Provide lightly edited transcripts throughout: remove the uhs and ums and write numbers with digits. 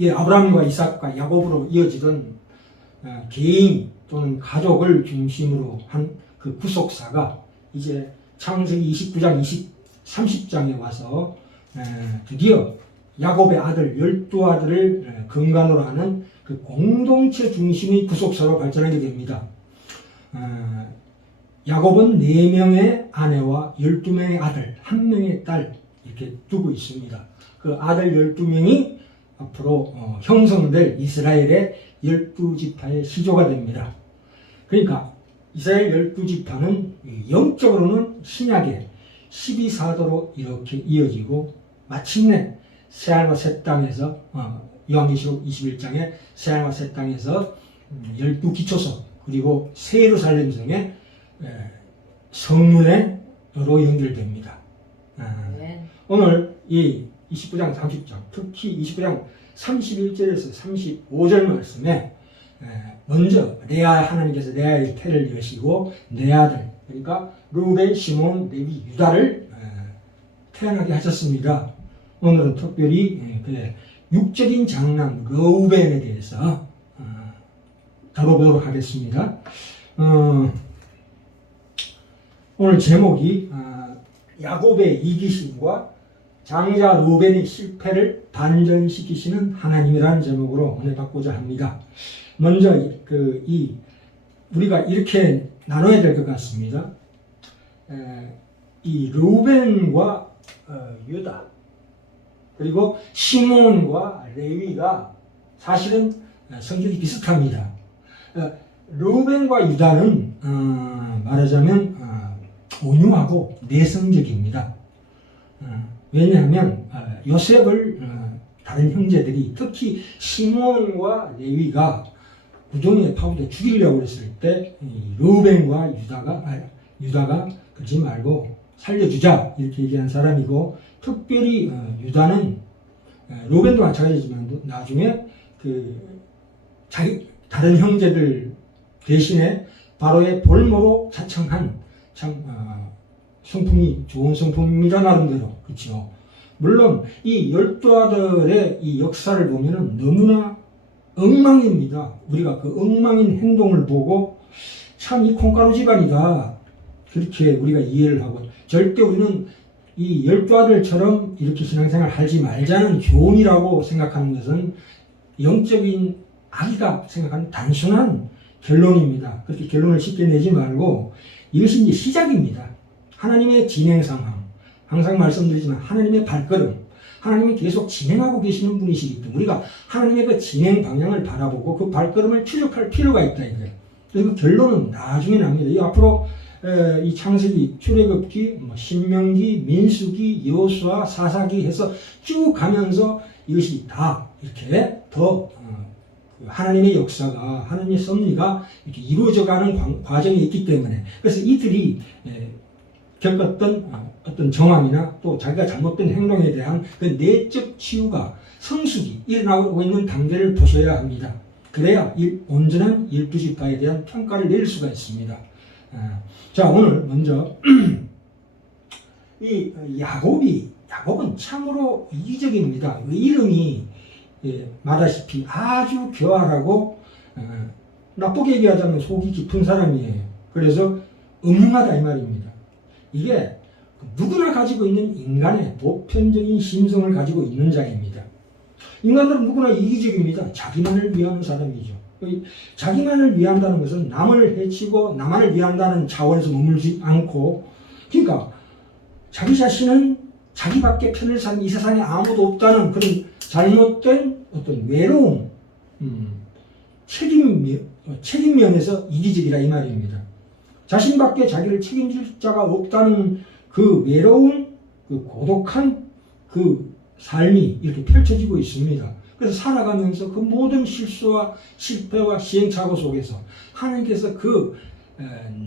예, 아브라함과 이삭과 야곱으로 이어지던 개인 또는 가족을 중심으로 한 그 구속사가 이제 창세기 29장, 30장에 와서 드디어 야곱의 아들 12아들을 근간으로 하는 그 공동체 중심의 구속사로 발전하게 됩니다. 야곱은 4명의 아내와 12명의 아들, 1명의 딸 이렇게 두고 있습니다. 그 아들 12명이 앞으로 형성될 이스라엘의 12지파의 시조가 됩니다. 그러니까 이스라엘 12지파는 영적으로는 신약의 12사도로 이렇게 이어지고 마침내 새하늘과 새 땅에서 요한계시록 21장에 새하늘과 새 땅에서 12기초석 그리고 새 예루살렘 성의 성문으로 연결됩니다. 오늘 이 29장 30장 특히 29장 31절에서 35절 말씀에 먼저 하나님께서 레아의 태를 여시고 네 아들 그러니까 루벤, 시몬, 레위, 유다를 태어나게 하셨습니다. 오늘은 특별히 그 육적인 장남 르우벤에 대해서 다뤄보도록 하겠습니다. 오늘 제목이 야곱의 이기심과 장자 르우벤의 실패를 반전시키시는 하나님이라는 제목으로 오늘 갖고자 합니다. 먼저 우리가 이렇게 나눠야 될 것 같습니다. 이 르우벤과 유다 그리고 시몬과 레위가 사실은 성격이 비슷합니다. 르우벤과 유다는 말하자면 온유하고 내성적입니다. 왜냐하면 요셉을 다른 형제들이 특히 시몬과 레위가 구덩이에 파고들어 죽이려고 했을 때 르우벤과 유다가 그러지 말고 살려주자 이렇게 얘기한 사람이고 특별히 유다는 르우벤도 마찬가지지만 나중에 다른 형제들 대신에 바로의 볼모로 자청한 참 성품이 좋은 성품입니다 나름대로 그렇죠. 물론 이 12아들의 이 역사를 보면은 너무나 엉망입니다. 우리가 그 엉망인 행동을 보고 참 이 콩가루 집안이다 그렇게 우리가 이해를 하고 절대 우리는 이 12아들처럼 이렇게 신앙생활 하지 말자는 교훈이라고 생각하는 것은 영적인 악이다 생각하는 단순한 결론입니다. 그렇게 결론을 쉽게 내지 말고 이것이 이제 시작입니다. 하나님의 진행 상황 항상 말씀드리지만 하나님의 발걸음 하나님이 계속 진행하고 계시는 분이시기 때문에 우리가 하나님의 그 진행 방향을 바라보고 그 발걸음을 추적할 필요가 있다 이거예요. 그래서 그 결론은 나중에 납니다. 이 앞으로 이 창세기, 출애굽기, 신명기, 민수기, 여호수아, 사사기 해서 쭉 가면서 이것이 다 이렇게 더 하나님의 역사가 하나님의 섭리가 이렇게 이루어져가는 과정이 있기 때문에 그래서 이들이 겪었던 어떤 정황이나 또 자기가 잘못된 행동에 대한 그 내적 치유가 성숙이 일어나고 있는 단계를 보셔야 합니다. 그래야 온전한 12지파에 대한 평가를 내릴 수가 있습니다. 자 오늘 먼저 이 야곱은 참으로 이기적입니다. 그 이름이 말하시피 아주 교활하고 나쁘게 얘기하자면 속이 깊은 사람이에요. 그래서 음흉하다 이 말입니다. 이게 누구나 가지고 있는 인간의 보편적인 심성을 가지고 있는 자입니다. 인간들은 누구나 이기적입니다. 자기만을 위하는 사람이죠. 자기만을 위한다는 것은 남을 해치고 나만을 위한다는 차원에서 머물지 않고 그러니까 자기 자신은 자기밖에 편을 사는 이 세상에 아무도 없다는 그런 잘못된 어떤 외로움, 책임면에서 이기적이라 이 말입니다. 자신밖에 자기를 책임질 자가 없다는 그 외로운, 그 고독한 그 삶이 이렇게 펼쳐지고 있습니다. 그래서 살아가면서 그 모든 실수와 실패와 시행착오 속에서 하나님께서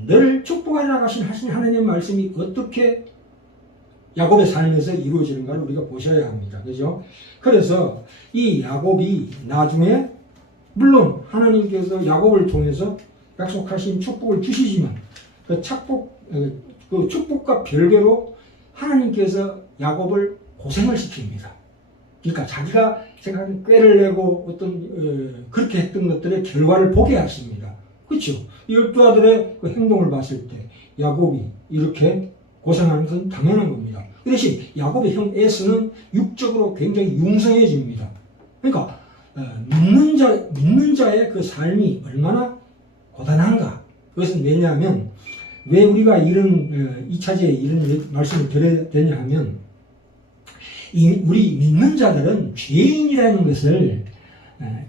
너를 축복하여 나가신 하신 하나님의 말씀이 어떻게 야곱의 삶에서 이루어지는가를 우리가 보셔야 합니다. 그죠? 그래서 이 야곱이 나중에 물론 하나님께서 야곱을 통해서 약속하신 축복을 주시지만 그 축복과 별개로 하나님께서 야곱을 고생을 시킵니다. 그러니까 자기가 생각하는 꾀를 내고 그렇게 했던 것들의 결과를 보게 하십니다. 그렇죠? 열두 아들의 그 행동을 봤을 때 야곱이 이렇게 고생하는 것은 당연한 겁니다. 그 대신 야곱의 형 에서는 육적으로 굉장히 융성해집니다. 그러니까 믿는 자의 그 삶이 얼마나 고단한가. 그것은 왜냐하면 왜 우리가 이런 2차지에 이런 말씀을 드려야 되냐 하면 우리 믿는 자들은 죄인이라는 것을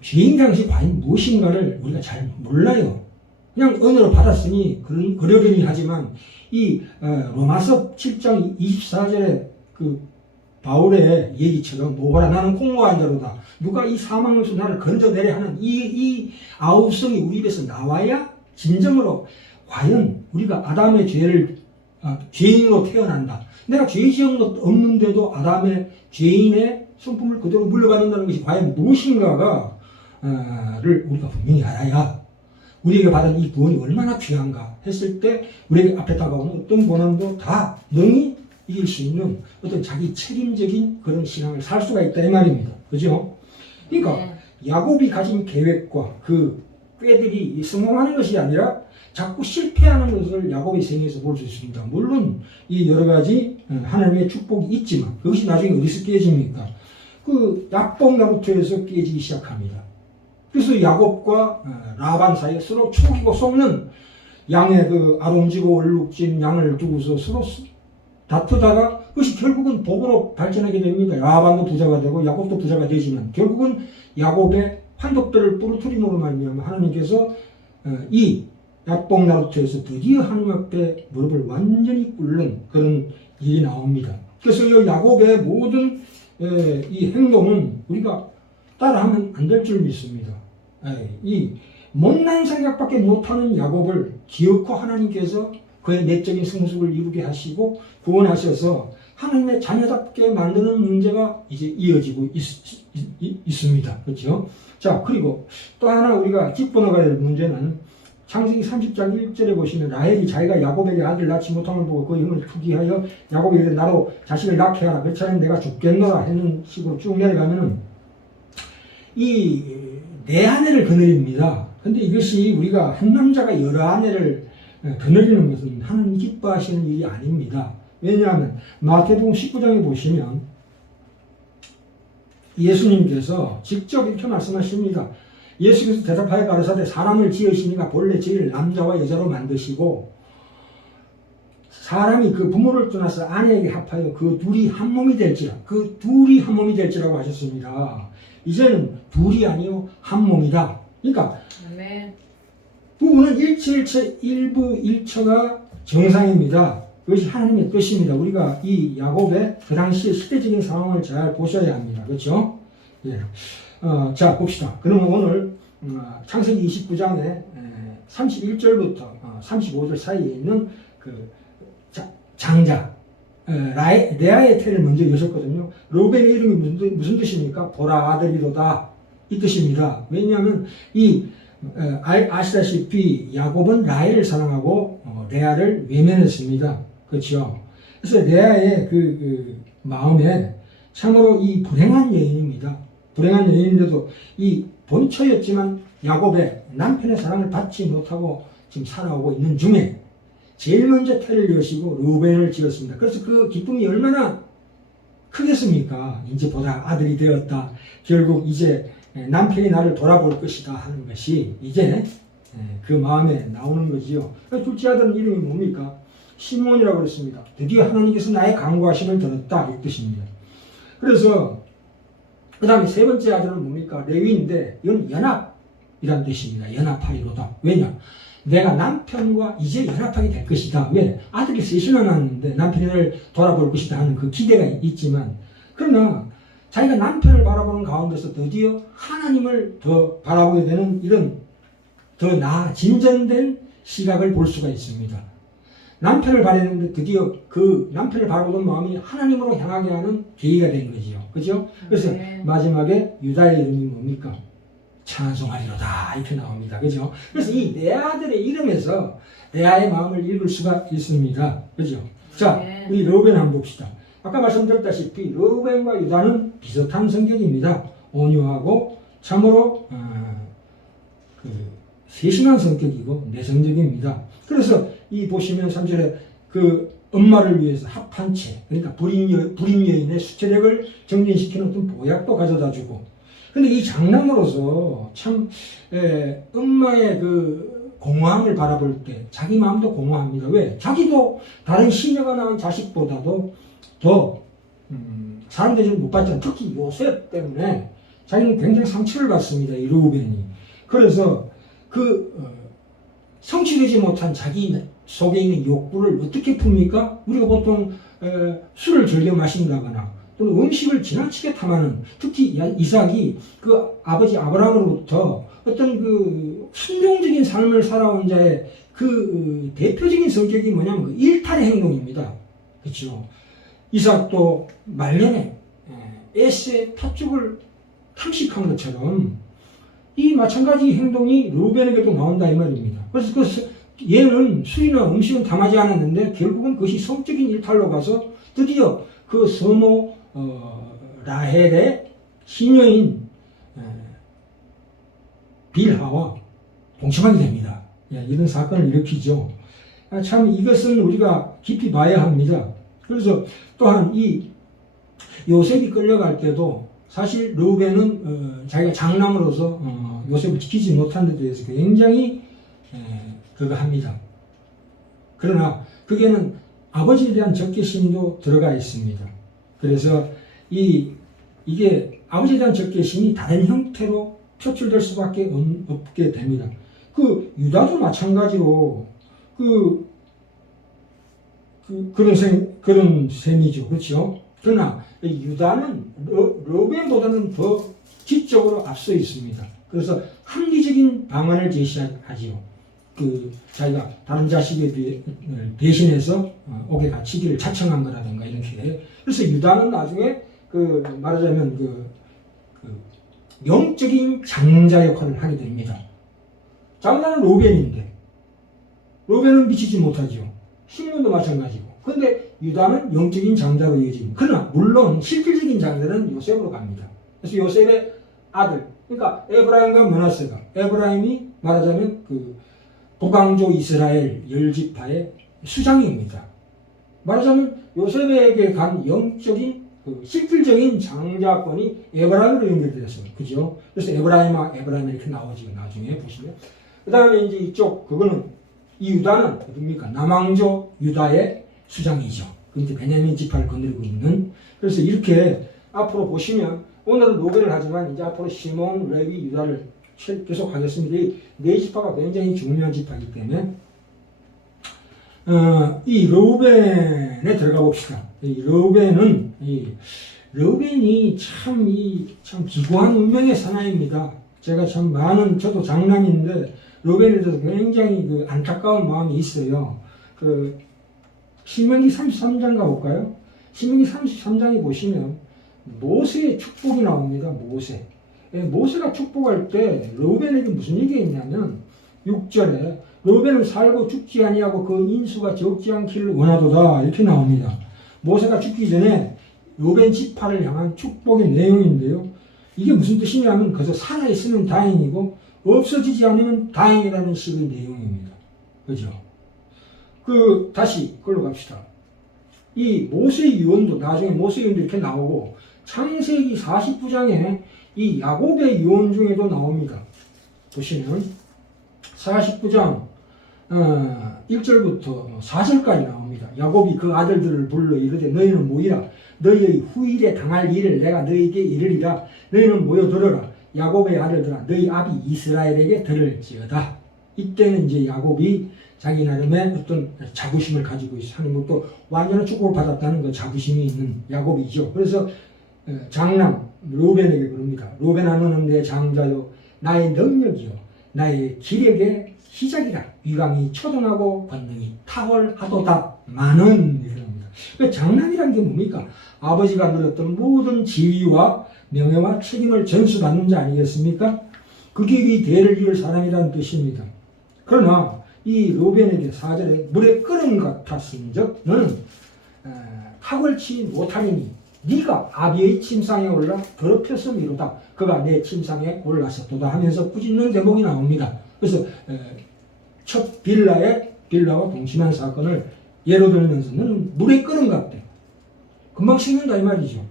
죄인이라는 것이 과연 무엇인가를 우리가 잘 몰라요. 그냥 은혜로 받았으니 그러려니 하지만 이 로마서 7장 24절에 그 바울의 얘기처럼 뭐라 나는 공고한 자로다. 누가 이 사망에서 나를 건져내려 하는 이 아우성이 우리 입에서 나와야 진정으로 과연 우리가 아담의 죄를 죄인으로 태어난다. 내가 죄 지은 것 없는데도 아담의 죄인의 성품을 그대로 물려받는다는 것이 과연 무엇인가가 를 우리가 분명히 알아야 우리에게 받은 이 구원이 얼마나 귀한가 했을 때 우리에게 앞에 다가오는 어떤 고난도 다 능히 이길 수 있는 어떤 자기 책임적인 그런 신앙을 살 수가 있다 이 말입니다. 그죠? 그러니까 야곱이 가진 계획과 그 꾀들이 성공하는 것이 아니라 자꾸 실패하는 것을 야곱의 생에서 볼 수 있습니다. 물론 이 여러 가지 하나님의 축복이 있지만 그것이 나중에 어디서 깨집니까? 그 야복 나루터에서 깨지기 시작합니다. 그래서 야곱과 라반 사이에 서로 축이고 속는 양의 그 아롱지고 얼룩진 양을 두고서 서로 다투다가 그것이 결국은 복으로 발전하게 됩니다. 라반도 부자가 되고 야곱도 부자가 되지만 결국은 야곱의 환독들을 부르트림으로 말미암아 하나님께서 이 야복 나루터에서 드디어 하나님 앞에 무릎을 완전히 꿇는 그런 일이 나옵니다. 그래서 이 야곱의 모든 이 행동은 우리가 따라하면 안 될 줄 믿습니다. 이 못난 생각밖에 못하는 야곱을 기어코 하나님께서 그의 내적인 성숙을 이루게 하시고 구원하셔서 하나님의 자녀답게 만드는 문제가 이제 이어지고 있습니다. 그렇죠? 자, 그리고 또 하나 우리가 짚고 나가야 될 문제는 창세기 30장 1절에 보시면 라헬이 자기가 야곱에게 아들 낳지 못함을 보고 그 형을 투기하여 야곱에게 나로 자식을 낳게 하라. 그렇지 않으면 내가 죽겠노라 하는 식으로 쭉 내려가면은 이 네 아내를 거느립니다. 근데 이것이 우리가 한 남자가 여러 아내를 거느리는 것은 하나님 기뻐하시는 일이 아닙니다. 왜냐하면 마태복음 19장에 보시면 예수님께서 직접 이렇게 말씀하십니다. 예수께서 대답하여 가라사대 사람을 지으시니가 본래 지을 남자와 여자로 만드시고 사람이 그 부모를 떠나서 아내에게 합하여 그 둘이 한 몸이 될지라 그 둘이 한 몸이 될지라고 하셨습니다. 이제는 둘이 아니요 한 몸이다. 그러니까 부부는 일체 일부 일처가 정상입니다. 그것이 하나님의 뜻입니다. 우리가 이 야곱의 그 당시의 시대적인 상황을 잘 보셔야 합니다. 그렇죠? 예. 자 봅시다. 그러면 오늘 창세기 29장에 31절부터 35절 사이에 있는 그 장자 레아의 태를 먼저 여셨거든요. 로벤의 이름이 무슨 뜻입니까? 보라 아들이로다 이 뜻입니다. 왜냐하면 아시다시피 야곱은 라헬을 사랑하고 레아를 외면했습니다. 그렇죠? 그래서 레아의 그 마음에 참으로 이 불행한 여인입니다. 불행한 여인인데도 이 본처였지만 야곱의 남편의 사랑을 받지 못하고 지금 살아오고 있는 중에 제일 먼저 태를 여시고 르우벤을 지었습니다. 그래서 그 기쁨이 얼마나 크겠습니까? 이제 보다 아들이 되었다. 결국 이제 남편이 나를 돌아볼 것이다 하는 것이 이제 그 마음에 나오는 거지요. 둘째 아들은 이름이 뭡니까? 시몬이라고 그랬습니다. 드디어 하나님께서 나의 간구하심을 들었다 이 뜻입니다. 그래서 그 다음에 세 번째 아들은 뭡니까? 레위인데 이건 연합이라는 뜻입니다. 연합하리로다. 왜냐? 내가 남편과 이제 연합하게 될 것이다. 왜? 아들이 셋이나 낳았는데 남편이 나를 돌아볼 것이다 하는 그 기대가 있지만 그러나 자기가 남편을 바라보는 가운데서 드디어 하나님을 더 바라보게 되는 이런 더 진전된 시각을 볼 수가 있습니다. 남편을 바랬는데 드디어 그 남편을 바라보던 마음이 하나님으로 향하게 하는 계기가 된 거지요. 그죠? 그래서 마지막에 유다의 이름이 뭡니까? 찬송하리로다 이렇게 나옵니다. 그죠? 그래서 이 네 아들의 이름에서 레아의 마음을 읽을 수가 있습니다. 그죠? 자, 우리 르우벤 한번 봅시다. 아까 말씀드렸다시피 르우벤과 유다는 비슷한 성격입니다. 온유하고 참으로 세심한 성격이고 내성적입니다. 그래서 이 보시면 3절에 그 엄마를 위해서 합한 채, 그러니까 불임 여인의 수체력을 정진시키는 어떤 보약도 가져다 주고, 근데 이 장남으로서 참 엄마의 그 공허함을 바라볼 때 자기 마음도 공허합니다. 왜? 자기도 다른 시녀가 낳은 자식보다도 더 사람 대접을 못 받잖아요. 특히 요셉 때문에 자기는 굉장히 상처를 받습니다. 이 르우벤이. 그래서 성취되지 못한 자기 속에 있는 욕구를 어떻게 풉니까? 우리가 보통 술을 즐겨 마신다거나 또는 음식을 지나치게 탐하는, 특히 이삭이 그 아버지 아브라함으로부터 어떤 그 순종적인 삶을 살아온 자의 그 대표적인 성격이 뭐냐면 그 일탈의 행동입니다. 그렇죠? 이삭도 말년에 에세의 팥죽을 탐식한 것처럼 이 마찬가지 행동이 르우벤에게도 나온다 이 말입니다. 그래서 얘는 술이나 음식은 탐하지 않았는데 결국은 그것이 성적인 일탈로 가서 드디어 그 서모 라헬의 시녀인 빌하와 동침하게 됩니다. 이런 사건을 일으키죠. 참 이것은 우리가 깊이 봐야 합니다. 그래서 또한 이 요셉이 끌려갈 때도 사실 르우벤은 자기가 장남으로서 요셉을 지키지 못한 데 대해서 굉장히 그거 합니다. 그러나 그게는 아버지에 대한 적개심도 들어가 있습니다. 그래서 이게 아버지에 대한 적개심이 다른 형태로 표출될 수밖에 없게 됩니다. 그 유다도 마찬가지로 그런 셈이죠. 그렇죠? 그러나 유다는 르우벤보다는 더 지적으로 앞서 있습니다. 그래서 합리적인 방안을 제시하지요. 자기가 다른 자식에 대신해서 옥에 갇히기를 자청한 거라든가 이렇게. 그래서 유다는 나중에 말하자면 영적인 장자 역할을 하게 됩니다. 장자는 르우벤인데 르우벤은 미치지 못하죠. 시몬도 마찬가지고. 그런데 유다는 영적인 장자로 이어집니다. 그러나 물론 실질적인 장자는 요셉으로 갑니다. 그래서 요셉의 아들, 그러니까 에브라임과 므낫세가, 에브라임이 말하자면 북왕조 이스라엘 10지파의 수장입니다. 말하자면 요셉에게 간 영적인 실질적인 장자권이 에브라임으로 연결되었어요. 그죠? 그래서 에브라임 이렇게 나오죠. 나중에 보시면. 그 다음에 이제 이쪽, 이 유다는 어딥니까? 남왕조 유다의 수장이죠. 근데 베냐민 지파를 거느리고 있는. 그래서 이렇게 앞으로 보시면, 오늘은 노벨을 하지만 이제 앞으로 시몬, 레위, 유다를 계속 하겠습니다. 이 네 지파가 굉장히 중요한 지파이기 때문에 이 르우벤에 들어가 봅시다. 이 르우벤이 참 기구한 운명의 사나이입니다. 제가 저도 장남인데 르우벤에 대해서 굉장히 안타까운 마음이 있어요. 신명기 33장 가볼까요? 신명기 33장에 보시면 모세의 축복이 나옵니다. 모세가 축복할 때 르우벤에게 무슨 얘기가 있냐면 6절에 르우벤은 살고 죽지 아니하고 그 인수가 적지 않기를 원하도다 이렇게 나옵니다. 모세가 죽기 전에 르우벤 지파를 향한 축복의 내용인데요. 이게 무슨 뜻이냐면 그저 살아있으면 다행이고 없어지지 않으면 다행이라는 식의 내용입니다. 그죠? 다시 그걸로 갑시다. 이 모세의 유언도 나중에 모세의 유언도 이렇게 나오고 창세기 49장에 이 야곱의 유언 중에도 나옵니다. 보시면 49장 1절부터 4절까지 나옵니다. 야곱이 그 아들들을 불러 이르되 너희는 모이라. 너희의 후일에 당할 일을 내가 너희에게 이르리라. 너희는 모여 들어라. 야곱의 아들들아 너희 아비 이스라엘에게 들을지어다. 이때는 이제 야곱이 자기 나름의 어떤 자부심을 가지고 있어. 하나님으로부터 완전한 축복을 받았다는 그 자부심이 있는 야곱이죠. 그래서 장남 르우벤에게 그럽니다. 르우벤아 너는 내 장자요 나의 능력이요 나의 기력의 시작이라. 위강이 초등하고 권능이 탁월하도다. 많은 이랍니다. 장남이란 게 뭡니까? 아버지가 누렸던 모든 지위와 명예와 책임을 전수받는 자 아니겠습니까? 그 길이 대를 이을 사람이라는 뜻입니다. 그러나 이 르우벤에게 4절에 물에 끓음 같았은즉 너는 탁월치 못하리니 네가 아비의 침상에 올라 더럽혔음이로다. 그가 내 침상에 올랐었도다 하면서 꾸짖는 대목이 나옵니다. 그래서 첫 빌라와 동침한 사건을 예로 들면서 너는 물에 끓은 것 같대. 금방 식는다 이 말이죠.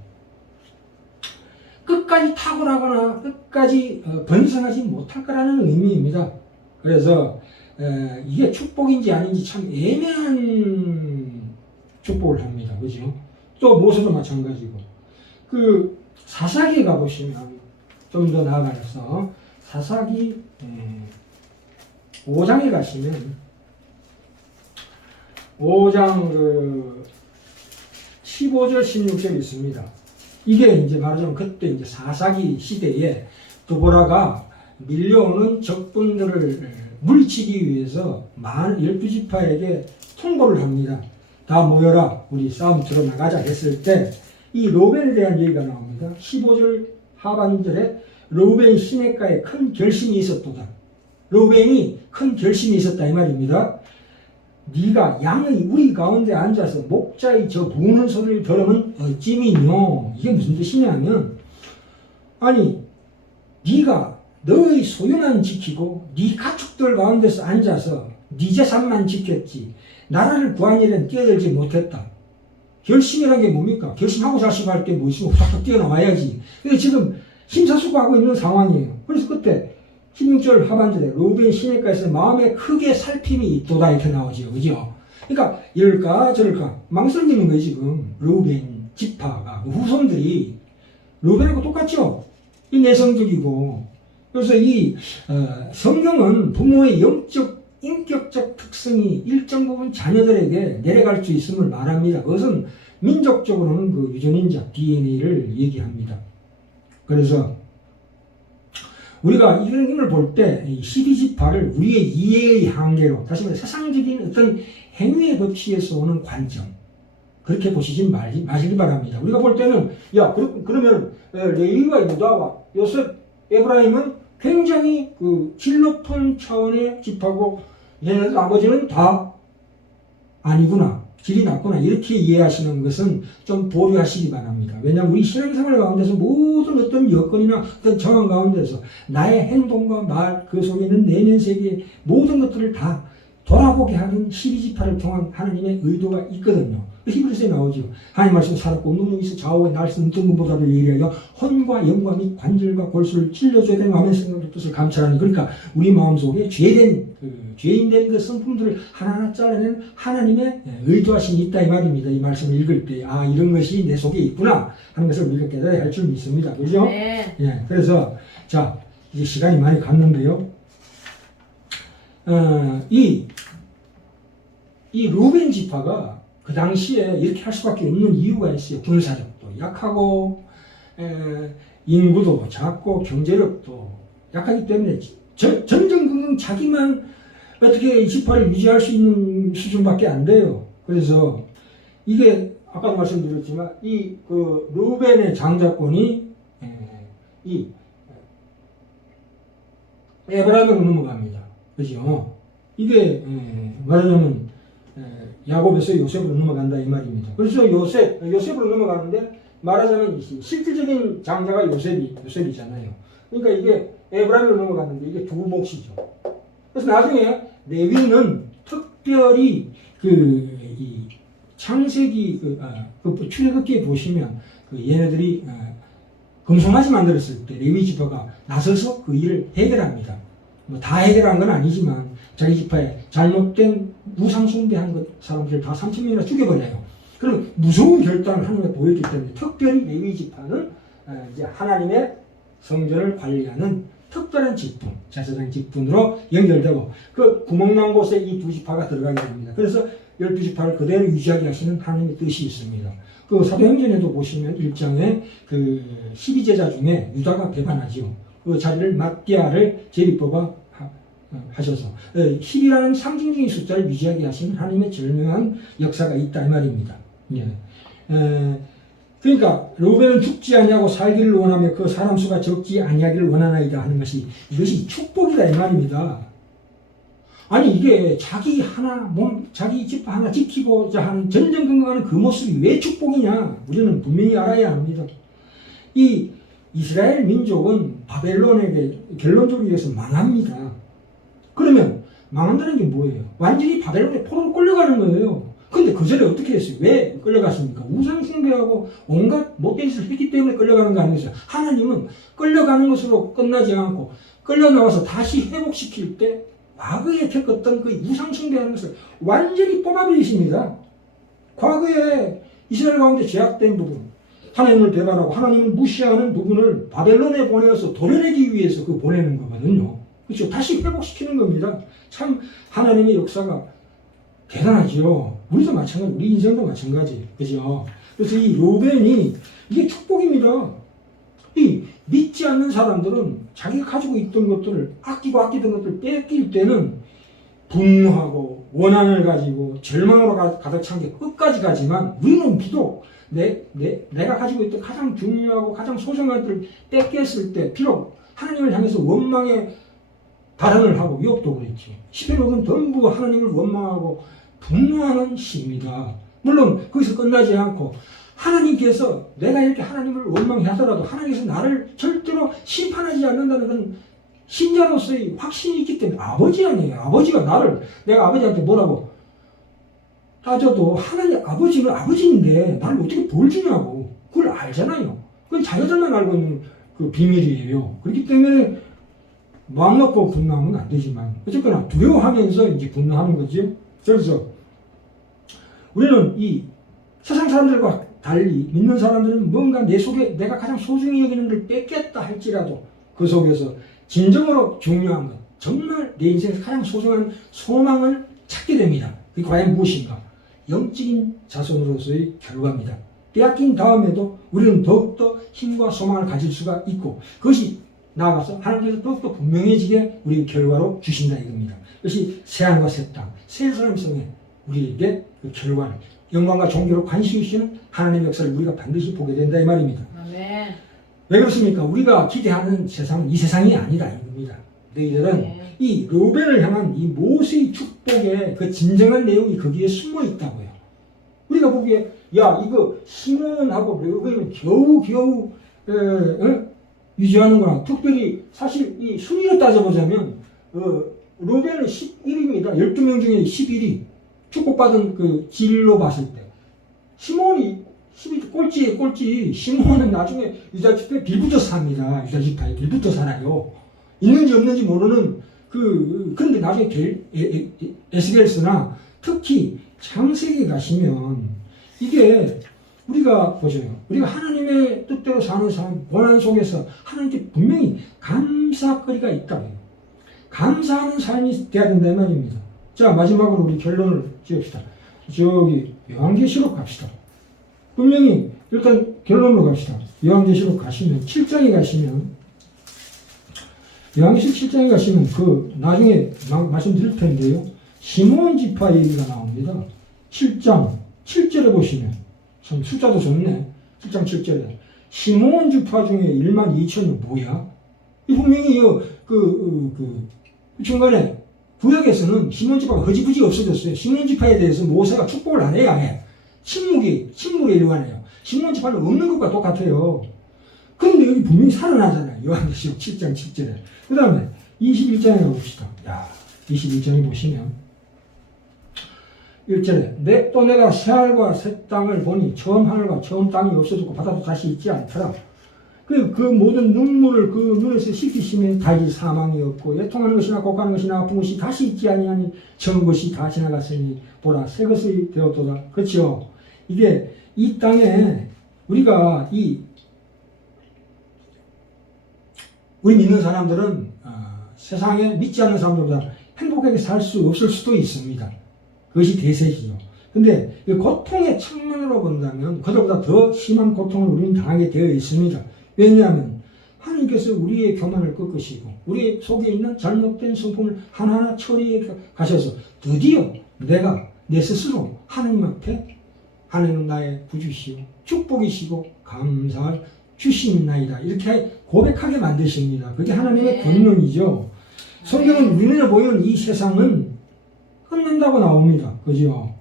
끝까지 탁월하거나 끝까지 번성하지 못할 거라는 의미입니다. 그래서 이게 축복인지 아닌지 참 애매한 축복을 합니다. 그죠? 또 모세도 마찬가지고. 그 사사기에 가보시면 좀 더 나아가서 사사기 5장에 가시면 5장 15절 16절 있습니다. 이게 이제 말하자면 그때 이제 사사기 시대에 드보라가 밀려오는 적군들을 물리치기 위해서 12지파에게 통보를 합니다. 다 모여라, 우리 싸움 들어 나가자 했을 때 이 로벤에 대한 얘기가 나옵니다. 15절 하반절에 로벤 시내가에 큰 결심이 있었도다. 로벤이 큰 결심이 있었다 이 말입니다. 네가 양의 우리 가운데 앉아서 목자의 저 부는 소리를 들으면 어찌미뇨. 이게 무슨 뜻이냐면, 아니 네가 너의 소유만 지키고 네 가축들 가운데서 앉아서 네 재산만 지켰지 나라를 구한 일엔 뛰어들지 못했다. 결심이라는 게 뭡니까? 결심하고 자식할 때 뭐 있으면 팍팍 뛰어나와야지. 근데 지금 심사숙고하고 있는 상황이에요. 그래서 그때 16절 하반절에 로벤 시내가에서 마음에 크게 살핌이 있도다 이렇게 나오죠. 그죠? 그러니까 이럴까 저럴까 망설이는 거예요. 지금 로벤 지파가 후손들이 로벤하고 똑같죠. 이 내성적이고. 그래서 이 성경은 부모의 영적 인격적 특성이 일정 부분 자녀들에게 내려갈 수 있음을 말합니다. 그것은 민족적으로는 그 유전인자 DNA를 얘기합니다. 그래서 우리가 이런 힘을 볼 때 12지파를 우리의 이해의 한계로, 다시 말해 세상적인 어떤 행위의 법칙에서 오는 관점, 그렇게 보시지 마시기 바랍니다. 우리가 볼 때는 그러면 레위와 유다와 요셉, 에브라임은 굉장히 질 높은 차원의 지파고 얘네들 나머지는 다 아니구나, 질이 낮구나, 이렇게 이해하시는 것은 좀 보류하시기 바랍니다. 왜냐하면 우리 신앙생활 가운데서 모든 어떤 여건이나 어떤 정황 가운데서 나의 행동과 말, 그 속에 있는 내면 세계 모든 것들을 다 돌아보게 하는 12지파를 통한 하나님의 의도가 있거든요. 히브리서에 나오죠. 하나님 말씀 살았고 능력이 좌우에 날선 등근보다를 예리하여 혼과 영과 및 관절과 골수를 찔러줘야 되는 마음의 생각의 뜻을 감찰하니, 그러니까 우리 마음속에 죄인된 그 성품들을 하나하나 잘라낸 하나님의 의도하심이 있다 이 말입니다. 이 말씀을 읽을 때 이런 것이 내 속에 있구나 하는 것을 우리가 깨달아야 할 줄 믿습니다. 그죠? 네. 예, 그래서 자 이제 시간이 많이 갔는데요. 이 루벤 지파가 그 당시에 이렇게 할 수밖에 없는 이유가 있어요. 군사력도 약하고 인구도 작고 경제력도 약하기 때문에 전전긍긍 자기만 어떻게 지파를 유지할 수 있는 수준밖에 안 돼요. 그래서 이게 아까도 말씀드렸지만 이 루벤의 장자권이 이 에브라임으로 넘어갑니다. 그죠? 이게 말하자면 야곱에서 요셉으로 넘어간다 이 말입니다. 그래서 요셉으로 넘어가는데 말하자면 실질적인 장자가 요셉이잖아요. 그러니까 이게 에브라임으로 넘어갔는데 이게 두 몫이죠. 그래서 나중에 레위는 특별히 이 창세기 출애굽기에 보시면 얘네들이 금송아지 만들었을 때 레위 지파가 나서서 그 일을 해결합니다. 뭐 다 해결한 건 아니지만 자기 지파에 잘못된 우상 숭배한 사람들을 다 3,000명이나 죽여버려요. 그럼 무서운 결단을 하나님께 보였기 때문에 특별히 레위 지파는 이제 하나님의 성전을 관리하는 특별한 직분, 제사장 직분으로 연결되고 그 구멍난 곳에 이 두 지파가 들어가게 됩니다. 그래서 12지파를 그대로 유지하게 하시는 하나님의 뜻이 있습니다. 그 사도행전에도 보시면 1장에 그 12제자 중에 유다가 배반하죠. 그 자리를 마띠아를 제비뽑아 하셔서 10이라는 상징적인 숫자를 유지하게 하시는 하나님의 절묘한 역사가 있다 이 말입니다. 예. 그러니까 르우벤은 죽지 아니하고 살기를 원하며 그 사람 수가 적지 아니하기를 원하나이다 하는 것이 이것이 축복이다 이 말입니다. 아니 이게 자기 하나 몸 자기 집 하나 지키고자 하는 전전긍긍하는 그 모습이 왜 축복이냐? 우리는 분명히 알아야 합니다. 이 이스라엘 민족은 바벨론에게 결론적으로 얘기해서 망합니다. 그러면 망한다는 게 뭐예요? 완전히 바벨론에 포로로 끌려가는 거예요. 근데 그 전에 어떻게 했어요? 왜 끌려갔습니까? 우상숭배하고 온갖 못된 짓을 했기 때문에 끌려가는 거 아니겠어요? 하나님은 끌려가는 것으로 끝나지 않고 끌려나와서 다시 회복시킬 때 과거에 겪었던 그 우상숭배하는 것을 완전히 뽑아버리십니다. 과거에 이스라엘 가운데 제약된 부분, 하나님을 배반하고 하나님을 무시하는 부분을 바벨론에 보내서 도려내기 위해서 그 보내는 거거든요. 그렇죠? 다시 회복시키는 겁니다. 참 하나님의 역사가 대단하죠. 우리도 마찬가지, 우리 인생도 마찬가지. 그죠? 그래서 이 르우벤이 이게 축복입니다. 이 믿지 않는 사람들은 자기가 가지고 있던 것들을 아끼고 아끼던 것들을 뺏길 때는 분노하고 원한을 가지고 절망으로 가득 찬 게 끝까지 가지만 우리는 비록 내가 가지고 있던 가장 중요하고 가장 소중한 것들을 뺏겼을 때 비록 하나님을 향해서 원망의 발언을 하고 욥도 그랬지. 시편은 전부 하나님을 원망하고 분노하는 시입니다. 물론 거기서 끝나지 않고 하나님께서 내가 이렇게 하나님을 원망해 하더라도 하나님께서 나를 절대로 심판하지 않는다는 그런 신자로서의 확신이 있기 때문에 아버지 아니에요. 아버지가 나를 내가 아버지한테 뭐라고 따져도 하나님 아버지는 아버지인데 나를 어떻게 벌 주냐고 그걸 알잖아요. 그건 자녀들만 알고 있는 그 비밀이에요. 그렇기 때문에 마음 놓고 분노하면 안 되지만 어쨌거나 두려워하면서 이제 분노하는 거지. 그래서 우리는 이 세상 사람들과 달리 믿는 사람들은 뭔가 내 속에 내가 가장 소중히 여기는 걸 뺏겼다 할지라도 그 속에서 진정으로 중요한 것, 정말 내 인생에서 가장 소중한 소망을 찾게 됩니다. 그게 과연 무엇인가? 영적인 자손으로서의 결과입니다. 빼앗긴 다음에도 우리는 더욱더 힘과 소망을 가질 수가 있고 그것이 나아가서 하나님께서 더욱더 분명해지게 우리 결과로 주신다 이겁니다. 그것이 새하늘과 새 땅, 새 사람성에 우리에게 그 결과를 영광과 존귀로 관심 주시는 하나님의 역사를 우리가 반드시 보게 된다 이 말입니다. 아멘. 왜 그렇습니까? 우리가 기대하는 세상은 이 세상이 아니다 이겁니다. 너희들은 이 르우벤을 향한 이 모세의 축복의 그 진정한 내용이 거기에 숨어 있다고요. 우리가 보기에 야 이거 시몬하고 르우벤은 겨우 유지하는구나. 특별히 사실 이 순위로 따져보자면 르우벤은 11위입니다. 12명 중에 11위. 축복받은 그 질로 봤을 때 시몬이 11위 꼴찌에 꼴찌. 시몬은 나중에 유다 지파에 빌붙어 삽니다. 유다 지파에 빌붙어 살아요. 있는지 없는지 모르는 그런데 나중에 에스겔서나 특히 창세기에 가시면 이게 우리가 보세요. 우리가 하나님의 뜻대로 사는 삶, 고난 속에서 하나님께 분명히 감사거리가 있다고요. 감사하는 삶이 돼야 된다 이 말입니다. 자 마지막으로 우리 결론을 지읍시다. 저기 요한계시록 갑시다. 분명히 일단 결론으로 갑시다. 요한계시록 가시면 7장에 가시면 요한계시록 7장에 가시면 그 나중에 말씀드릴 텐데요. 시몬 지파 얘기가 나옵니다. 7장 7절에 보시면 참 숫자도 좋네. 7장 7절에 시몬 지파 중에 1만 2천이 뭐야? 이 분명히 중간에 구약에서는 시몬 지파가 허지부지 없어졌어요. 시몬 지파에 대해서 모세가 축복을 안 해야 해. 침묵의 일관이에요. 시몬 지파는 없는 것과 똑같아요. 그런데 여기 분명히 살아나잖아요. 요한계시록 7장 7절에. 그 다음에 21장에 가봅시다. 야, 21장에 보시면 1절에 내가 새하늘과 새 땅을 보니 처음 하늘과 처음 땅이 없어졌고 바다도 다시 있지 않더라. 그 모든 눈물을 그 눈에서 씻기시면 다시 사망이 없고 애통하는 것이나 곡하는 것이나 아픈 것이 다시 있지 아니하니 처음 것이 다 지나갔으니 보라 새 것이 되었도다. 그렇죠? 이게 이 땅에 우리가 우리 믿는 사람들은 세상에 믿지 않는 사람들보다 행복하게 살 수 없을 수도 있습니다. 그것이 대세지요. 근데 이 고통의 측면으로 본다면 그들보다 더 심한 고통을 우리는 당하게 되어 있습니다. 왜냐하면 하나님께서 우리의 교만을 꺾으시고 우리 속에 있는 잘못된 성품을 하나하나 처리해 가셔서 드디어 내가 내 스스로 하나님 앞에 하나님은 나의 구주시오 축복이시고 감사할 주시나이다 이렇게 고백하게 만드십니다. 그게 하나님의 권능이죠. 성경은 우리 눈에 보이는 이 세상은 끝난다고 나옵니다. 그죠?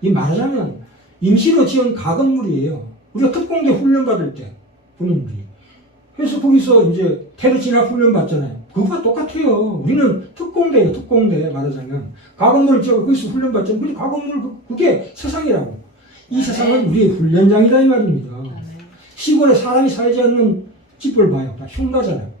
이 말하자면 임시로 지은 가건물이에요. 우리가 특공대 훈련 받을 때 군인들이. 그래서 거기서 이제 테러 진압 훈련 받잖아요. 그거와 똑같아요. 우리는 특공대예요. 특공대 말하자면 가건물을 지어 거기서 훈련 받잖아요. 근데 가건물 그게 세상이라고. 이 세상은 우리의 훈련장이다 이 말입니다. 시골에 사람이 살지 않는 집을 봐요. 다 흉가잖아요.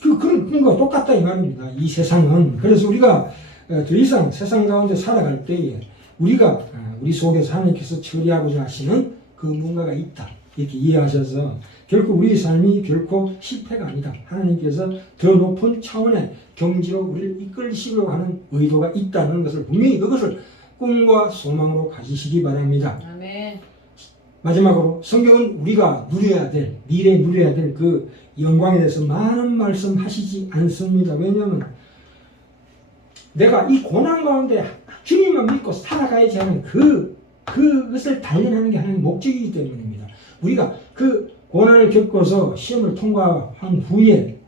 그런 거 똑같다 이 말입니다. 이 세상은. 그래서 우리가 더 이상 세상 가운데 살아갈 때에 우리 속에서 하나님께서 처리하고자 하시는 그 뭔가가 있다. 이렇게 이해하셔서 결국 우리의 삶이 결코 실패가 아니다. 하나님께서 더 높은 차원의 경지로 우리를 이끌시려고 하는 의도가 있다는 것을 분명히 그것을 꿈과 소망으로 가지시기 바랍니다. 아멘. 마지막으로 성경은 우리가 누려야 될, 미래에 누려야 될 그 영광에 대해서 많은 말씀하시지 않습니다. 왜냐하면 내가 이 고난 가운데 주님만 믿고 살아가야지 하는 그것을 단련하는 게 하나님의 목적이기 때문입니다. 우리가 그 고난을 겪어서 시험을 통과한 후에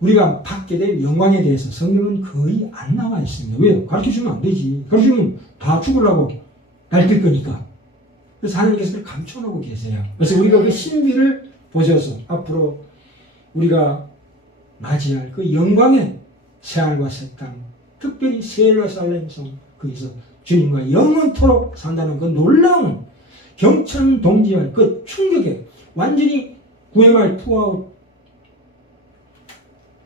우리가 받게 될 영광에 대해서 성경은 거의 안 나와 있습니다. 왜요? 가르쳐주면 안 되지. 가르쳐주면 다 죽으려고 날뛸 거니까. 그래서 하나님께서 감춰놓고 계세요. 그래서 우리가 그 신비를 보셔서 앞으로 우리가 맞이할 그 영광의 새하늘과 새 땅, 특별히 새 예루살렘 성 거기서 주님과 영원토록 산다는 그 놀라운 경천동지할 그 충격에 완전히 구회말 투아웃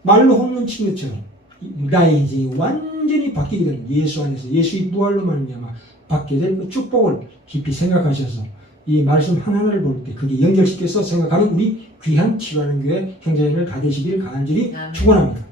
말로 홈런 친 것처럼 나의 인생이 완전히 바뀌게 되는 예수 안에서 예수의 부활로 말미암아 받게 된 그 축복을 깊이 생각하셔서 이 말씀 하나하나를 볼 때 그게 연결시켜서 생각하는 우리 귀한 치료하는 교회 형제님을 다 되시길 간절히 축원합니다.